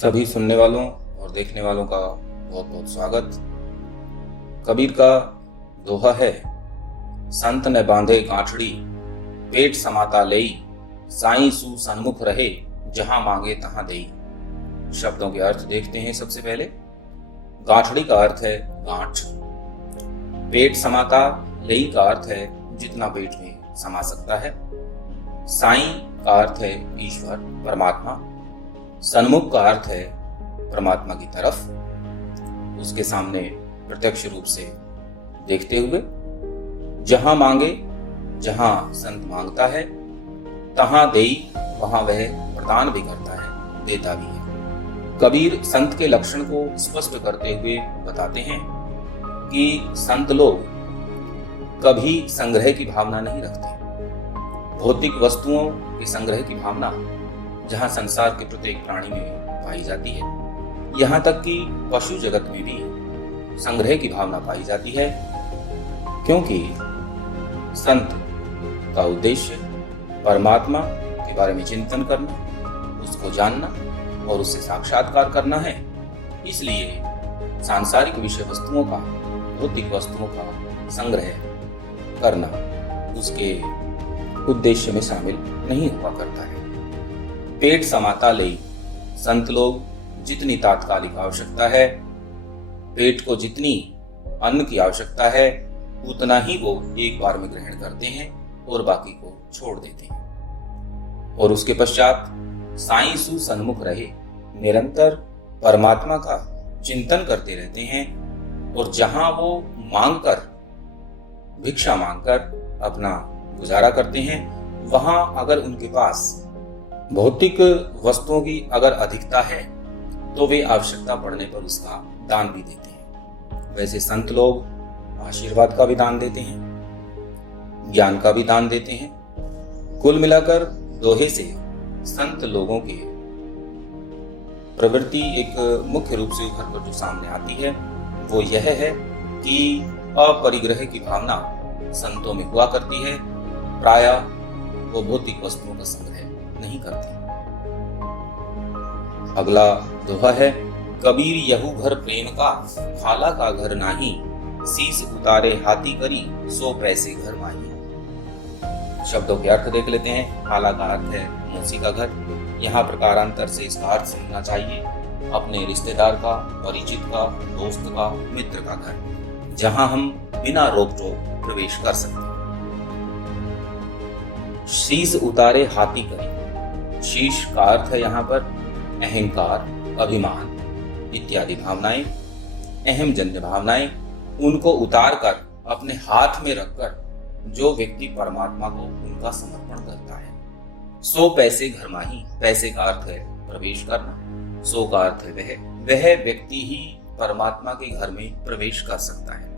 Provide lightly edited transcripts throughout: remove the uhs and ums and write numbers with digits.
सभी सुनने वालों और देखने वालों का बहुत बहुत स्वागत। कबीर का दोहा है, संत ने बांधे गांठड़ी, पेट समाता लेई, साईं सु सन्मुख रहे, जहां मांगे तहां देई। शब्दों के अर्थ देखते हैं। सबसे पहले गांठड़ी का अर्थ है गांठ, पेट समाता लेई का अर्थ है जितना पेट में समा सकता है, साईं का अर्थ है ईश्वर परमात्मा, सन्मुख का अर्थ है परमात्मा की तरफ, उसके सामने प्रत्यक्ष रूप से देखते हुए। जहां मांगे, जहां संत मांगता है, तहां देई, वहां वह प्रदान भी करता है, देता भी है। कबीर संत के लक्षण को स्पष्ट करते हुए बताते हैं कि संत लोग कभी संग्रह की भावना नहीं रखते। भौतिक वस्तुओं के संग्रह की भावना जहां संसार के प्रत्येक प्राणी में पाई जाती है, यहाँ तक कि पशु जगत में भी संग्रह की भावना पाई जाती है, क्योंकि संत का उद्देश्य परमात्मा के बारे में चिंतन करना, उसको जानना और उससे साक्षात्कार करना है। इसलिए सांसारिक विषय वस्तुओं का, भौतिक वस्तुओं का संग्रह करना उसके उद्देश्य में शामिल नहीं हुआ करता है। पेट समाता लेई, संत लोग जितनी तात्कालिक आवश्यकता है, पेट को जितनी अन्न की आवश्यकता है, उतना ही वो एक बार में ग्रहण करते हैं और बाकी को छोड़ देते हैं। और उसके पश्चात साईं सु सन्मुख रहे, निरंतर परमात्मा का चिंतन करते रहते हैं। और जहां वो मांगकर, भिक्षा मांगकर अपना गुजारा करते हैं, वहां अगर उनके पास भौतिक वस्तुओं की अगर अधिकता है तो वे आवश्यकता पड़ने पर उसका दान भी देते हैं। वैसे संत लोग आशीर्वाद का भी दान देते हैं, ज्ञान का भी दान देते हैं। कुल मिलाकर दोहे से संत लोगों की प्रवृत्ति एक मुख्य रूप से उभर कर जो सामने आती है वो यह है कि अपरिग्रह की भावना संतों में हुआ करती है। प्रायः वो भौतिक वस्तुओं का संग्रह नहीं करते। अगला दोहा है, कबीर यहू घर प्रेम का, खाला का घर नाही, शीश उतारे हाथी करी, 100 पैसे घर माही। शब्दों के अर्थ देख लेते हैं। खाला का अर्थ है मौसी का घर। यहाँ प्रकारांतर से इसका अर्थ समझना चाहिए अपने रिश्तेदार का, परिचित का, दोस्त का, मित्र का घर, जहां हम बिना रोक टोक प्रवेश कर सकते हैं। शीश उतारे हाथी करी, शीश का अर्थ है यहाँ पर अहंकार, अभिमान इत्यादि भावनाएं, अहम जन्य भावनाएं, उनको उतार कर अपने हाथ में रखकर जो व्यक्ति परमात्मा को उनका समर्पण करता है। 100 पैसे घर माही, पैसे का अर्थ है प्रवेश करना, 100 का अर्थ है वह व्यक्ति ही परमात्मा के घर में प्रवेश कर सकता है।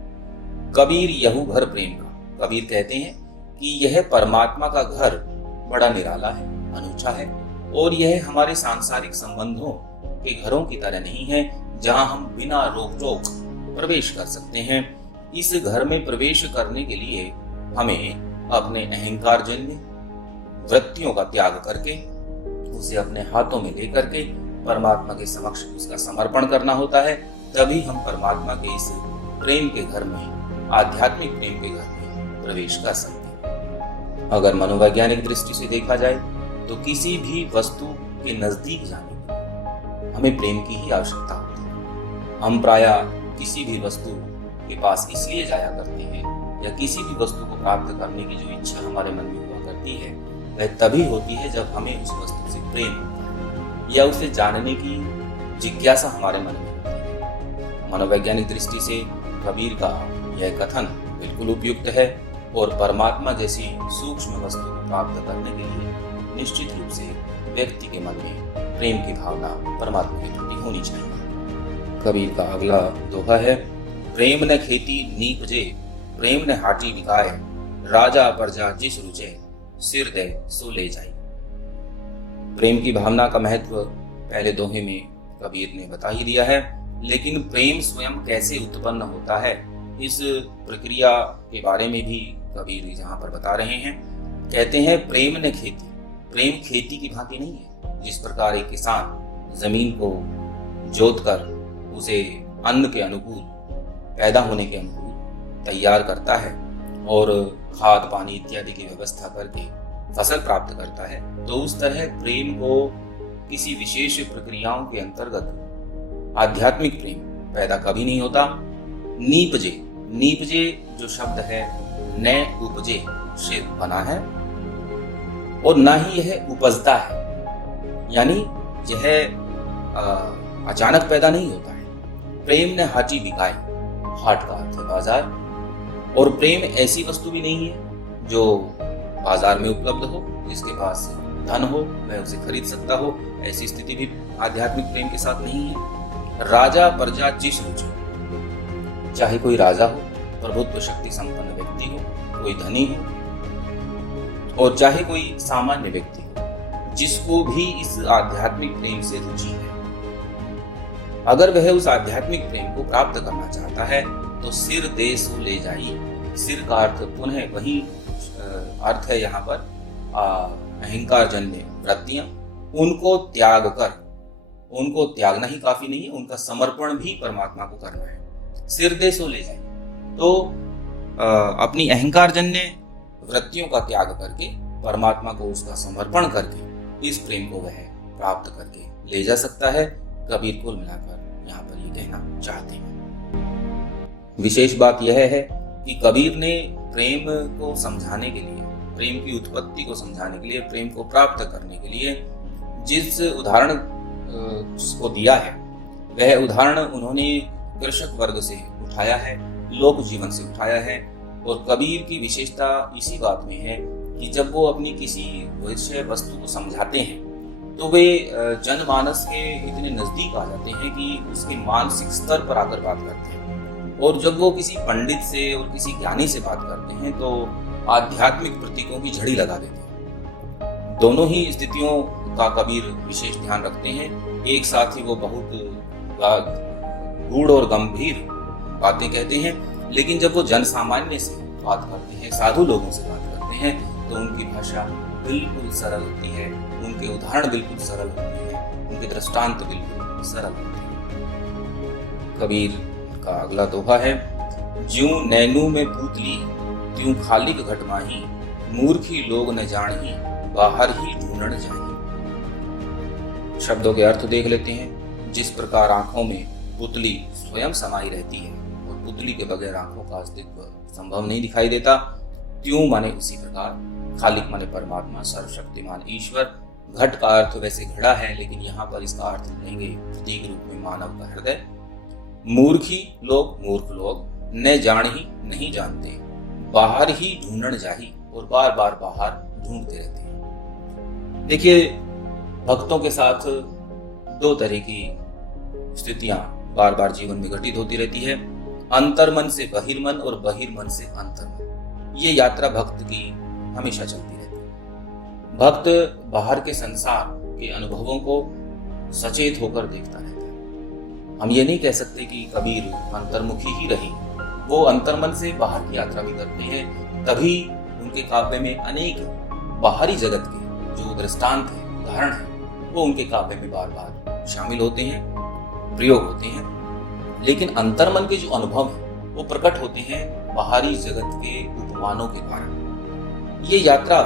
कबीर यहू घर प्रेम का, कबीर कहते हैं कि यह परमात्मा का घर बड़ा निराला है, अनूठा है, और यह हमारे सांसारिक संबंधों के घरों की तरह नहीं है जहां हम बिना रोक टोक प्रवेश कर सकते हैं। इस घर में प्रवेश करने के लिए हमें अपने अहंकार जन्य वृत्तियों का त्याग करके, उसे अपने हाथों में लेकर के परमात्मा के समक्ष उसका समर्पण करना होता है। तभी हम परमात्मा के इस प्रेम के घर में, आध्यात्मिक प्रेम के घर में प्रवेश कर सकते हैं। अगर मनोवैज्ञानिक दृष्टि से देखा जाए तो किसी भी वस्तु के नजदीक जाने में हमें प्रेम की ही आवश्यकता होती है। हम प्रायः किसी भी वस्तु के पास इसलिए जाया करते हैं, या किसी भी वस्तु को प्राप्त करने की जो इच्छा हमारे मन में हुआ करती है वह तभी होती है जब हमें उस वस्तु से प्रेम होता है या उसे जानने की जिज्ञासा हमारे मन में होती है। मनोवैज्ञानिक दृष्टि से कबीर का यह कथन बिल्कुल उपयुक्त है, और परमात्मा जैसी सूक्ष्म वस्तु को प्राप्त करने के लिए निश्चित रूप से व्यक्ति के मन में प्रेम की भावना परमात्मा के प्रति होनी चाहिए। कबीर का अगला दोहा है, प्रेम न खेती नीप जे, प्रेम न हाटी बिकाए, राजा प्रजा जिस रुचे, सिर दे सो ले जाए। प्रेम की भावना का महत्व पहले दोहे में कबीर ने बता ही दिया है, लेकिन प्रेम स्वयं कैसे उत्पन्न होता है इस प्रक्रिया के बारे में भी कबीर यहाँ पर बता रहे हैं। कहते हैं, प्रेम न खेती, प्रेम खेती की भांति नहीं है। जिस प्रकार एक किसान जमीन को जोतकर उसे अन्न के अनुकूल, पैदा होने के अनुकूल तैयार करता है और खाद पानी इत्यादि की व्यवस्था करके फसल प्राप्त करता है, तो उस तरह प्रेम को किसी विशेष प्रक्रियाओं के अंतर्गत आध्यात्मिक प्रेम पैदा कभी नहीं होता। नीपजे जो शब्द है न उपजे से बना है और ना ही यह उपजता है, यानी यह अचानक पैदा नहीं होता है। प्रेम ने हाटी बिकाए, हाट का अर्थ है बाजार, और प्रेम ऐसी वस्तु भी नहीं है जो बाजार में उपलब्ध हो, जिसके पास धन हो वह उसे खरीद सकता हो, ऐसी स्थिति भी आध्यात्मिक प्रेम के साथ नहीं है। राजा प्रजा जिस रुचि, चाहे कोई राजा हो, प्रभुत्व शक्ति संपन्न व्यक्ति हो, कोई धनी हो, और चाहे कोई सामान्य व्यक्ति हो, जिसको भी इस आध्यात्मिक प्रेम से रुचि है, अगर वह उस आध्यात्मिक प्रेम को प्राप्त करना चाहता है तो सिर दे सो ले जाई। सिर का अर्थ पुनः वही अर्थ है यहाँ पर अहंकार जन्य वृत्तियां, उनको त्याग कर, उनको त्यागना ही काफी नहीं है, उनका समर्पण भी परमात्मा को करना है। सिर दे सो ले जाए, तो अपनी अहंकार जन्य वृत्तियों का त्याग करके परमात्मा को उसका समर्पण करके इस प्रेम को वह प्राप्त करके ले जा सकता है। कबीर कुल मिलाकर यहाँ पर ये कहना चाहते हैं। विशेष बात यह है कि कबीर ने प्रेम को समझाने के लिए, प्रेम की उत्पत्ति को समझाने के लिए, प्रेम को प्राप्त करने के लिए जिस उदाहरण को दिया है, वह उदाहरण उन्होंने कृषक वर्ग से उठाया है, लोक जीवन से उठाया है। और कबीर की विशेषता इसी बात में है कि जब वो अपनी किसी विषय वस्तु को समझाते हैं तो वे जनमानस के इतने नजदीक आ जाते हैं कि उसके मानसिक स्तर पर आकर बात करते हैं। और जब वो किसी पंडित से और किसी ज्ञानी से बात करते हैं तो आध्यात्मिक प्रतीकों की झड़ी लगा देते हैं। दोनों ही स्थितियों का कबीर विशेष ध्यान रखते हैं। एक साथ ही वो बहुत गूढ़ और गंभीर बातें कहते हैं, लेकिन जब वो जन सामान्य से बात करते हैं, साधु लोगों से बात करते हैं, तो उनकी भाषा बिल्कुल सरल होती है, उनके उदाहरण बिल्कुल सरल होते हैं, उनके दृष्टांत बिल्कुल सरल होते हैं। कबीर का अगला दोहा है, ज्यों नैनू में पूतली त्यों खालिक घट माही, मूर्खी लोग न जानी बाहर ही ढूंढण जाही। शब्दों के अर्थ देख लेते हैं। जिस प्रकार आंखों में पुतली स्वयं समाई रहती है और पुतली के बगैर आंखों का अस्तित्व संभव नहीं दिखाई देता, त्यों माने उसी प्रकार, खालिक माने परमात्मा, सर्वशक्तिमान ईश्वर। घट का अर्थ वैसे घड़ा है, लेकिन यहाँ पर इसका अर्थ लेंगे प्रतीक रूप में मानव का हृदय। मूर्ख लोग न जान ही नहीं जानते, बाहर ही ढूंढण जाही, और बार बार बाहर ढूंढते रहते हैं। देखिए, भक्तों के साथ दो तरह की स्थितियां बार बार जीवन में घटित होती रहती है, अंतर्मन से बहिर्मन और बहिर्मन से अंतर्मन। ये यात्रा भक्त की हमेशा चलती रहती है। भक्त बाहर के संसार के अनुभवों को सचेत होकर देखता रहता है। हम ये नहीं कह सकते कि कबीर अंतर्मुखी ही रहे, वो अंतर्मन से बाहर की यात्रा भी करते हैं, तभी उनके काव्य में अनेक बाहरी जगत के जो दृष्टांत है, उदाहरण है, वो उनके काव्य में बार बार शामिल होते हैं, प्रयोग होते हैं। लेकिन अंतर्मन के जो अनुभव है वो प्रकट होते हैं बाहरी जगत के उपमानों के कारण। ये यात्रा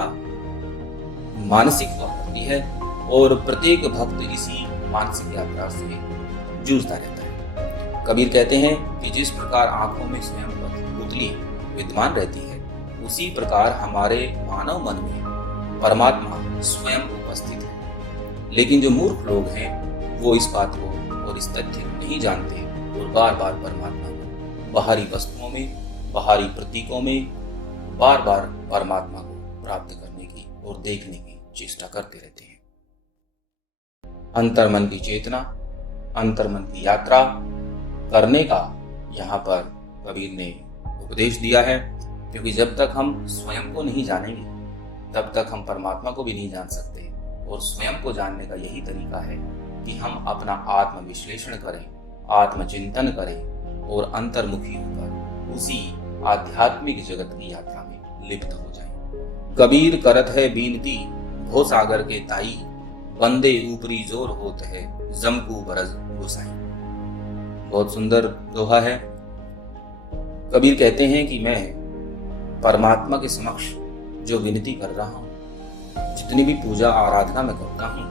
मानसिक हुआ करती है और प्रत्येक भक्त इसी मानसिक यात्रा से जूझता रहता है। कबीर कहते हैं कि जिस प्रकार आंखों में स्वयं पुतली विद्यमान रहती है, उसी प्रकार हमारे मानव मन में परमात्मा स्वयं उपस्थित है। लेकिन जो मूर्ख लोग हैं वो इस बात को और इस तथ्य को नहीं जानते और बार बार परमात्मा को बाहरी वस्तुओं में, बाहरी प्रतीकों में बार बार परमात्मा को प्राप्त करने की और देखने की चेष्टा करते रहते हैं। अंतर्मन की चेतना, अंतर्मन की यात्रा करने का यहाँ पर कबीर ने उपदेश दिया है, क्योंकि जब तक हम स्वयं को नहीं जानेंगे तब तक हम परमात्मा को भी नहीं जान सकते। और स्वयं को जानने का यही तरीका है कि हम अपना आत्म विश्लेषण करें, आत्मचिंतन करें और अंतर्मुखी होकर उसी आध्यात्मिक जगत की यात्रा में लिप्त हो जाएं। कबीर करत है बीनती भो सागर के ताई, बंदे ऊपरी जोर होत है, जमकू बरज गुसाई। बहुत सुंदर दोहा है। कबीर कहते हैं कि मैं परमात्मा के समक्ष जो विनती कर रहा हूँ, जितनी भी पूजा आराधना मैं करता हूँ,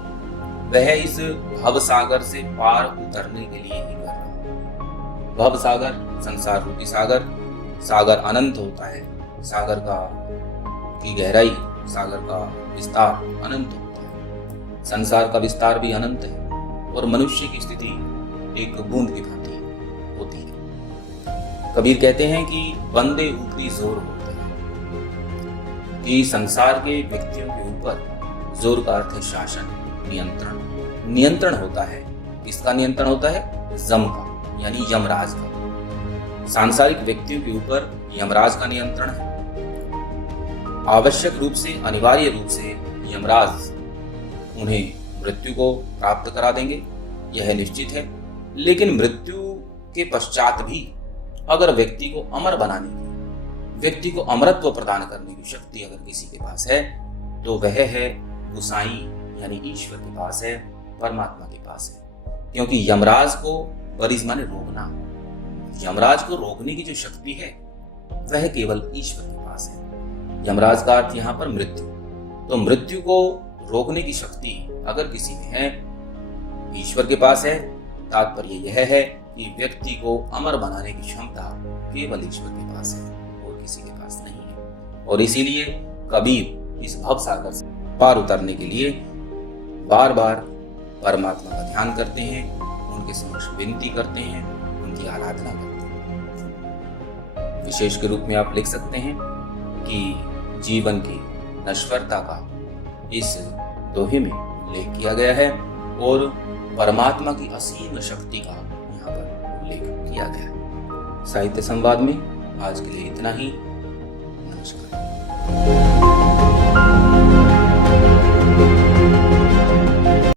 वह इस भव सागर से पार उतरने के लिए ही कर रहा हूँ। भव सागर, संसार रूपी सागर, सागर अनंत होता है। सागर की गहराई, सागर का विस्तार अनंत होता है। संसार का विस्तार भी अनंत है और मनुष्य की स्थिति एक बूंद की भांति होती है। कबीर कहते हैं कि बंदे ऊपरी जोर होते हैं, कि संसार के व्यक्तियों के ऊपर जोर का अर्थ है शासन, नियंत्रण। नियंत्रण होता है, किसका नियंत्रण होता है? जम का, यानी यमराज का। सांसारिक व्यक्तियों के ऊपर यमराज का नियंत्रण है। आवश्यक रूप से, अनिवार्य रूप से यमराज उन्हें मृत्यु को प्राप्त करा देंगे, यह निश्चित है। लेकिन मृत्यु के पश्चात भी अगर व्यक्ति को अमर बनाने की, व्यक्ति को अमरत्व प्रदान करने की शक्ति अगर किसी के पास है, तो वह है गुसाई, यानी ईश्वर के पास है, परमात्मा के पास है। क्योंकि यमराज को, बरिज माने रोकना, यमराज को रोकने की जो शक्ति है वह केवल ईश्वर के पास है। यमराज का अर्थ यहाँ पर मृत्यु। तो मृत्यु को रोकने की शक्ति अगर किसी में है, ईश्वर के पास है। तात्पर्य यह है कि व्यक्ति को अमर बनाने की क्षमता केवल ईश्वर के पास है और किसी के पास नहीं है। और इसीलिए कबीर इस भव सागर से पार उतरने के लिए बार बार परमात्मा का ध्यान करते हैं, उनके समक्ष विनती करते हैं, उनकी आराधना करते हैं। विशेष के रूप में आप लिख सकते हैं कि जीवन की नश्वरता का इस दोहे में उल्लेख किया गया है और परमात्मा की असीम शक्ति का यहाँ पर उल्लेख किया गया है। साहित्य संवाद में आज के लिए इतना ही। नमस्कार।